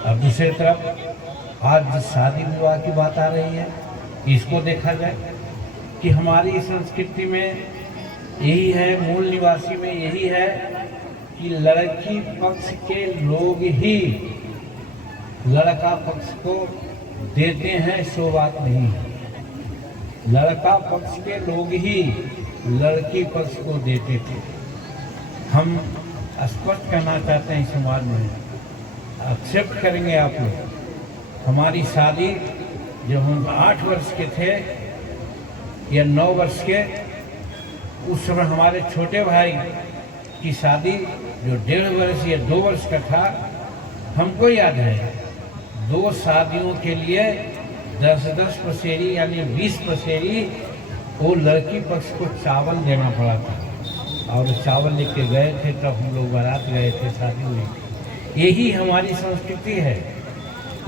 और दूसरी तरफ आज जिस शादी विवाह की बात आ रही है, इसको देखा जाए कि हमारी संस्कृति में यही है, मूल निवासी में यही है कि लड़की पक्ष के लोग ही लड़का पक्ष को देते हैं, सो बात नहीं है। लड़का पक्ष के लोग ही लड़की पक्ष को देते थे। हम स्पष्ट करना चाहते हैं समाज में, एक्सेप्ट करेंगे आप लोग। हमारी शादी जब हम 8 वर्ष के थे या 9 वर्ष के, उस समय हमारे छोटे भाई की शादी जो 1.5 वर्ष या 2 वर्ष का था, हमको याद है 2 शादियों के लिए 10-10 पसेरी यानी 20 पसेरी वो लड़की पक्ष को चावल देना पड़ा था। और चावल लेके गए थे, तब हम लोग बारात गए थे, शादी हुई। यही हमारी संस्कृति है,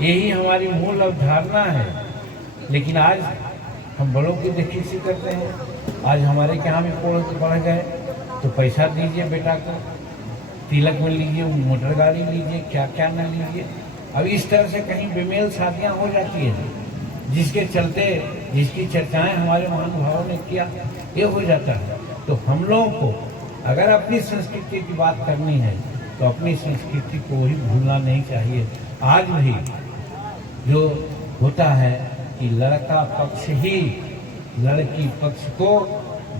यही हमारी मूल अवधारणा है। लेकिन आज हम बड़ों की देखी करते हैं। आज हमारे यहाँ भी पढ़ गए तो पैसा दीजिए बेटा को, तिलक में लीजिए, मोटर गाड़ी लीजिए, क्या क्या न लीजिए। अब इस तरह से कहीं बेमेल शादियाँ हो जाती हैं, जिसके चलते जिसकी चर्चाएं हमारे महानुभावों ने किया, ये हो जाता है। तो हम लोगों को अगर अपनी संस्कृति की बात करनी है तो अपनी संस्कृति को ही भूलना नहीं चाहिए। आज भी जो होता है कि लड़का पक्ष ही लड़की पक्ष को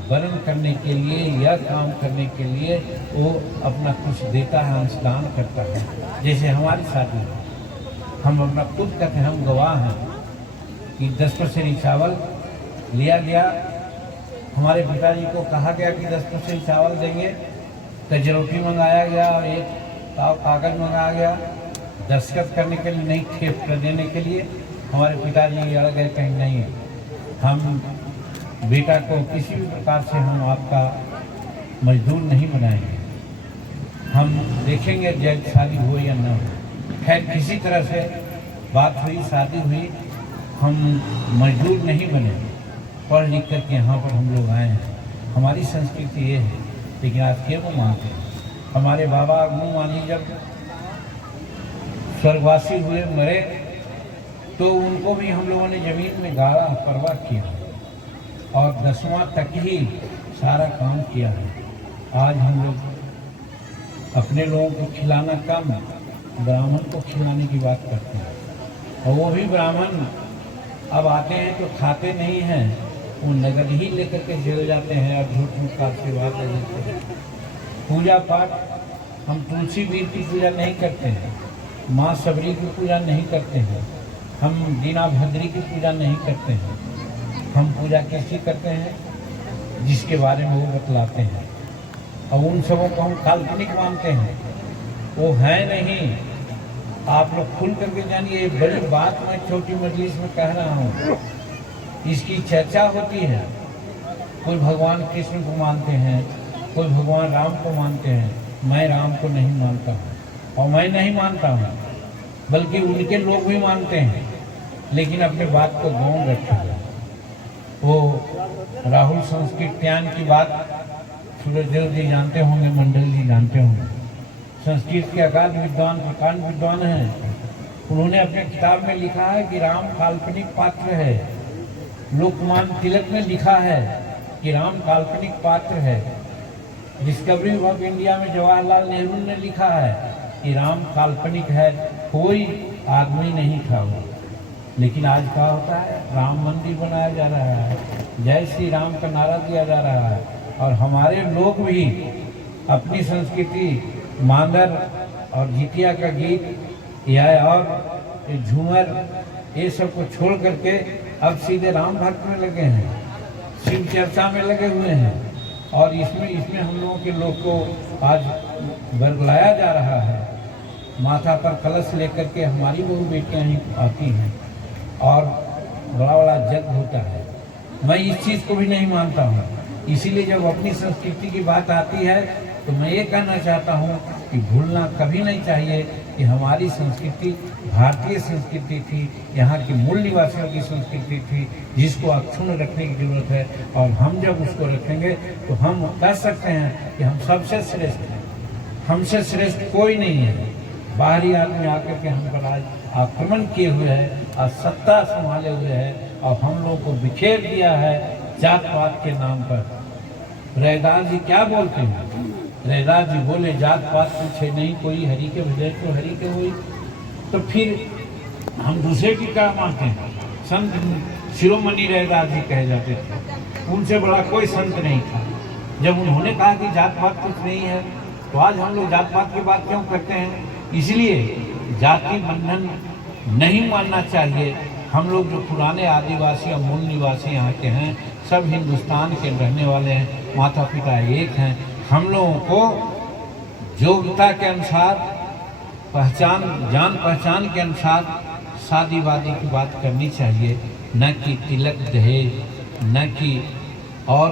वरण करने के लिए या काम करने के लिए वो अपना कुछ देता है, अंशदान करता है। जैसे हमारी शादी में हम अपना खुद कहते हैं, हम गवाह हैं कि 10 पसेरी चावल लिया गया। हमारे पिताजी को कहा गया कि 10 पसेरी चावल देंगे, कजरोटी मंगाया गया और एक कागज मंगाया गया दस्तखत करने के लिए, नहीं ठेप कर देने के लिए। हमारे पिताजी अड़ गए, कहीं नहीं, हम बेटा को किसी भी प्रकार से हम आपका मजदूर नहीं बनाएंगे, हम देखेंगे जब शादी हो या न हो। खैर किसी तरह से बात हुई, शादी हुई, हम मजदूर नहीं बने, पढ़ लिख करके यहाँ पर हम लोग आए हैं। हमारी संस्कृति ये है। लेकिन आज क्यों वो मानते हैं? हमारे बाबा मानी जब स्वर्गवासी हुए, मरे, तो उनको भी हम लोगों ने जमीन में गाड़ा, परवाह किया और 10वां तक ही सारा काम किया है। आज हम लोग अपने लोगों को खिलाना कम, ब्राह्मण को खिलाने की बात करते हैं। और वो भी ब्राह्मण अब आते हैं तो खाते नहीं हैं, वो नगद ही लेकर के जल जाते हैं और झूठ मूठ का आशीर्वाद ले लेते हैं। पूजा पाठ हम तुलसी वीर की पूजा नहीं करते हैं, माँ सबरी की पूजा नहीं करते हैं, हम दीना भद्री की पूजा नहीं करते हैं। हम पूजा कैसी करते हैं? जिसके बारे में वो बतलाते हैं, और उन सबों को हम काल्पनिक मानते हैं, वो है नहीं। आप लोग खुल करके जानिए, बड़ी बात मैं छोटी मजलिस में कह रहा हूँ, इसकी चर्चा होती है। कोई भगवान कृष्ण को मानते हैं, कोई भगवान राम को मानते हैं। मैं राम को नहीं मानता हूँ और मैं नहीं मानता हूँ, बल्कि उनके लोग भी मानते हैं, लेकिन अपने बात को गौण रखे हैं। वो राहुल संस्कृत्यान की बात सूर्यदेव जी जानते होंगे, मंडल जी जानते होंगे। संस्कृत के अगाध विद्वान, प्रकांड विद्वान हैं। उन्होंने अपने किताब में लिखा है कि राम काल्पनिक पात्र है। लोकमान्य तिलक ने लिखा है कि राम काल्पनिक पात्र है। डिस्कवरी ऑफ इंडिया में जवाहरलाल नेहरू ने लिखा है कि राम काल्पनिक है, कोई आदमी नहीं था वो। लेकिन आज क्या होता है? राम मंदिर बनाया जा रहा है, जय श्री राम का नारा दिया जा रहा है, और हमारे लोग भी अपनी संस्कृति, मांदर और जितिया का गीत या और झूमर, ये सब को छोड़ करके अब सीधे राम भक्त में लगे हैं, शिव चर्चा में लगे हुए हैं। और इसमें हम लोगों के लोग को आज बरगलाया जा रहा है। माथा पर कलश लेकर के हमारी बहू बेटियां ही आती हैं और बड़ा बड़ा जग होता है। मैं इस चीज़ को भी नहीं मानता हूँ। इसीलिए जब अपनी संस्कृति की बात आती है तो मैं ये कहना चाहता हूँ कि भूलना कभी नहीं चाहिए कि हमारी संस्कृति भारतीय संस्कृति थी, यहाँ के मूल निवासियों की संस्कृति थी, जिसको अक्षुण्ण रखने की जरूरत है। और हम जब उसको रखेंगे तो हम कह सकते हैं कि हम सबसे श्रेष्ठ हैं। हमसे श्रेष्ठ कोई नहीं है। बाहरी आदमी आकर के हम पर आज आक्रमण किए हुए हैं, आज सत्ता संभाले हुए हैं और हम लोगों को बिखेर दिया है जात पात के नाम पर। रैदास जी क्या बोलते हैं? रैदास जी बोले जात पात पूछे नहीं कोई, हरि के भजय तो हरि के हुई। तो फिर हम दूसरे की क्या मानते हैं? संत शिरोमणि रैदास जी कहे जाते थे, उनसे बड़ा कोई संत नहीं था। जब उन्होंने कहा कि जात पात कुछ नहीं है, तो आज हम लोग जात पात की बात क्यों करते हैं? इसलिए जाति बंधन नहीं मानना चाहिए। हम लोग जो पुराने आदिवासी और मूल निवासी यहाँ के हैं, सब हिंदुस्तान के रहने वाले हैं, माता पिता एक हैं। हम लोगों को योग्यता के अनुसार, जान पहचान के अनुसार शादी वादी की बात करनी चाहिए, न कि तिलक दहेज, न कि और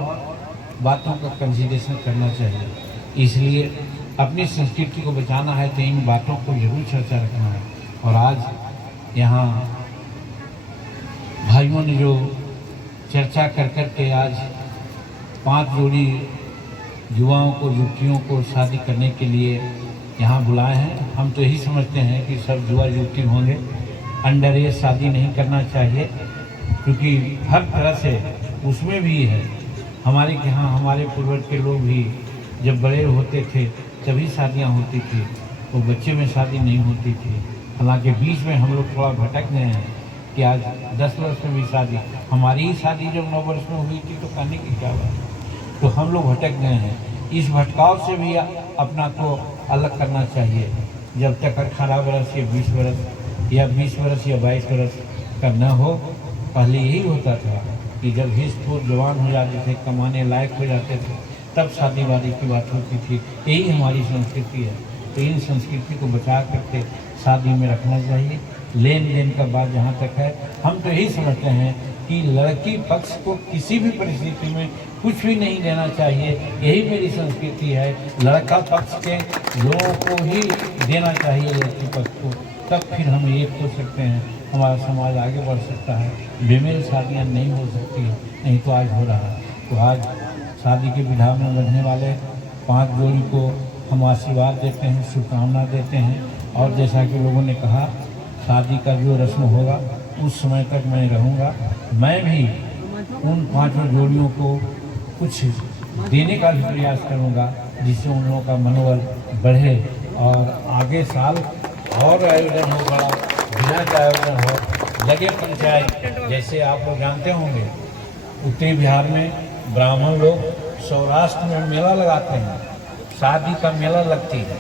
बातों का कंसिडरेशन करना चाहिए। इसलिए अपनी संस्कृति को बचाना है तो इन बातों को जरूर चर्चा रखना है। और आज यहाँ भाइयों ने जो चर्चा कर कर के आज 5 जोड़ी युवाओं को, युवतियों को शादी करने के लिए यहाँ बुलाए हैं। हम तो यही समझते हैं कि सब युवा युवती होंगे, अंडर एज शादी नहीं करना चाहिए, क्योंकि हर तरह से उसमें भी है। हमारे यहाँ हमारे पूर्वज के लोग भी जब बड़े होते थे तभी शादियाँ होती थी, वो बच्चे में शादी नहीं होती थी। हालांकि बीच में हम लोग थोड़ा भटक गए हैं कि आज 10 वर्ष में भी शादी, हमारी ही शादी जब 9 वर्ष में हुई थी तो कहने की क्या बात। तो हम लोग भटक गए हैं। इस भटकाव से भी अपना को अलग करना चाहिए। जब तक 18 वर्ष या 20 वर्ष या 20 वर्ष या 22 वर्ष का न हो, पहले यही होता था कि जब हिस्स जवान हो जाते थे, कमाने लायक हो जाते थे, तब शादी वादी की बात होती थी। यही हमारी संस्कृति है। तो इन संस्कृति को बचा करके शादी में रखना चाहिए। लेन देन का बात जहाँ तक है, हम तो यही समझते हैं कि लड़की पक्ष को किसी भी परिस्थिति में कुछ भी नहीं देना चाहिए। यही मेरी संस्कृति है। लड़का पक्ष के लोगों को ही देना चाहिए लड़की पक्ष को, तब फिर हम एक हो सकते हैं, हमारा समाज आगे बढ़ सकता है। बेमेल शादियाँ नहीं हो सकती, नहीं तो आज हो रहा है। तो आज शादी के विधान में बंधने वाले 5 जोड़ी को हम आशीर्वाद देते हैं, शुभकामना देते हैं। और जैसा कि लोगों ने कहा, शादी का जो रस्म होगा उस समय तक मैं रहूँगा। मैं भी उन 5 जोड़ियों को कुछ देने का भी प्रयास करूँगा, जिससे उन लोगों का मनोबल बढ़े और आगे साल और आयोजन हो, बड़ा विराट आयोजन हो, लगे पंचायत। जैसे आप लोग जानते होंगे, उत्तरी बिहार में ब्राह्मण लोग सौराष्ट्र में मेला लगाते हैं, शादी का मेला लगती है।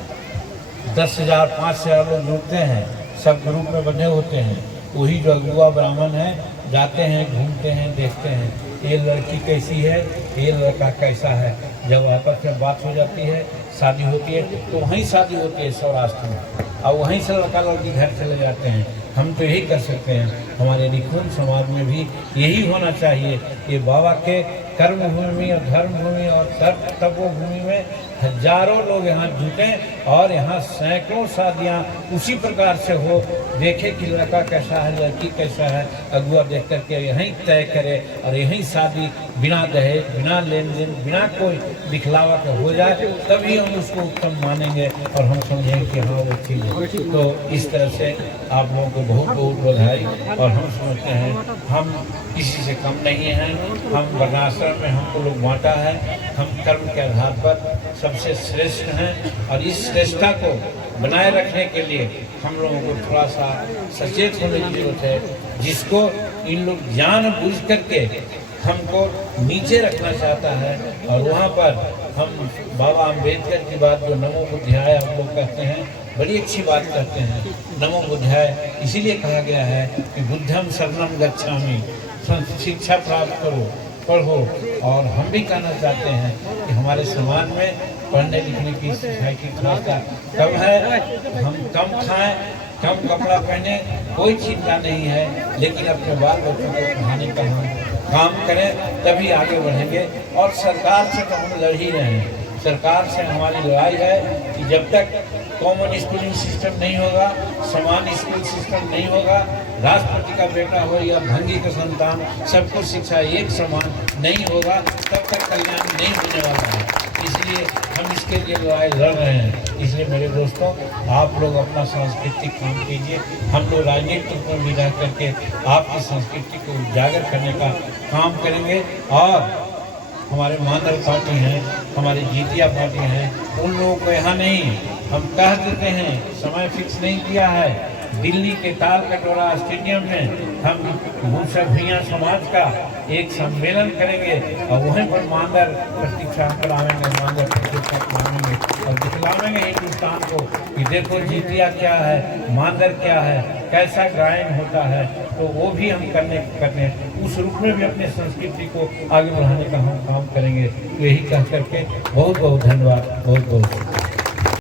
10,000 5,000 लोग जुड़ते हैं, सब ग्रुप में बंधे होते हैं। वही जो अगुआ ब्राह्मण हैं जाते हैं, घूमते हैं, देखते हैं ये लड़की कैसी है, ये लड़का कैसा है। जब आपस में बात हो जाती है, शादी होती है, तो वहीं शादी होती है सौराष्ट्र में, और वहीं से लड़का लड़की घर चले जाते हैं। हम तो यही कर सकते हैं। हमारे निखुन समाज में भी यही होना चाहिए कि बाबा के कर्मभूमि और धर्मभूमि और तपोभूमि में हजारों लोग यहाँ जुटें और यहाँ सैकड़ों शादियाँ उसी प्रकार से हो। देखे कि लड़का कैसा है, लड़की कैसा है, अगुआ देख करके यहीं तय करे और यहीं शादी बिना दहेज, बिना लेन देन, बिना कोई दिखलावा के हो जाए, तभी हम उसको उत्तम मानेंगे और हम समझेंगे कि हाँ वो ठीक है। तो इस तरह से आप लोगों को बहुत बहुत बधाई। और हम समझते हैं हम किसी से कम नहीं हैं। हम वर्णाश्रम में हमको लोग बांटा है, हम कर्म के आधार पर सबसे श्रेष्ठ हैं। और इस श्रेष्ठता को बनाए रखने के लिए हम लोगों को थोड़ा सा सचेत होने की जरूरत है, जिसको इन लोग जान बूझ करके हमको नीचे रखना चाहता है। और वहाँ पर हम बाबा अम्बेडकर की बात जो नमो बुद्धाय हम लोग कहते हैं, बड़ी अच्छी बात कहते हैं। नमो बुद्धाय इसीलिए कहा गया है कि बुद्धम शरणम गच्छामि, शिक्षा प्राप्त करो, पढ़ो। और हम भी कहना चाहते हैं कि हमारे समाज में पढ़ने लिखने की सोसाइटी थोड़ा सा कम है। हम कम खाएं, कम कपड़ा पहने, कोई चिंता नहीं है, लेकिन अपने बाल बच्चों को पढ़ाने का हम काम करें, तभी आगे बढ़ेंगे। और सरकार से तो हम लड़ ही रहे हैं। सरकार से हमारी लड़ाई है कि जब तक कॉमन स्कूलिंग सिस्टम नहीं होगा, समान स्कूल सिस्टम नहीं होगा, राष्ट्रपति का बेटा हो या भंगी का संतान, सबको शिक्षा एक समान नहीं होगा, तब तक कल्याण नहीं होने वाला है। इसलिए हम इसके लिए लड़ाई लड़ रहे हैं। इसलिए मेरे दोस्तों, आप लोग अपना सांस्कृतिक काम कीजिए। हम लोग राजनीतिक में भी रह करके आपकी संस्कृति को उजागर करने का काम करेंगे। और हमारे मानव पार्टी हैं, हमारी जीतिया पार्टी हैं, उन लोगों को यहाँ नहीं, हम कह देते हैं, समय फिक्स नहीं किया है। दिल्ली के ताल कटोरा स्टेडियम में हम भूसा भैया समाज का एक सम्मेलन करेंगे और वहीं पर मांदर प्रतीक्षा करावेंगे, मांदर प्रतीक्षा करावेंगे और दिखलावेंगे हिंदुस्तान को कि देखो जीतिया क्या है, मांदर क्या है, कैसा गायन होता है। तो वो भी हम करने उस रूप में भी अपने संस्कृति को आगे बढ़ाने का हम काम करेंगे। तो यही कह करके बहुत बहुत धन्यवाद, बहुत बहुत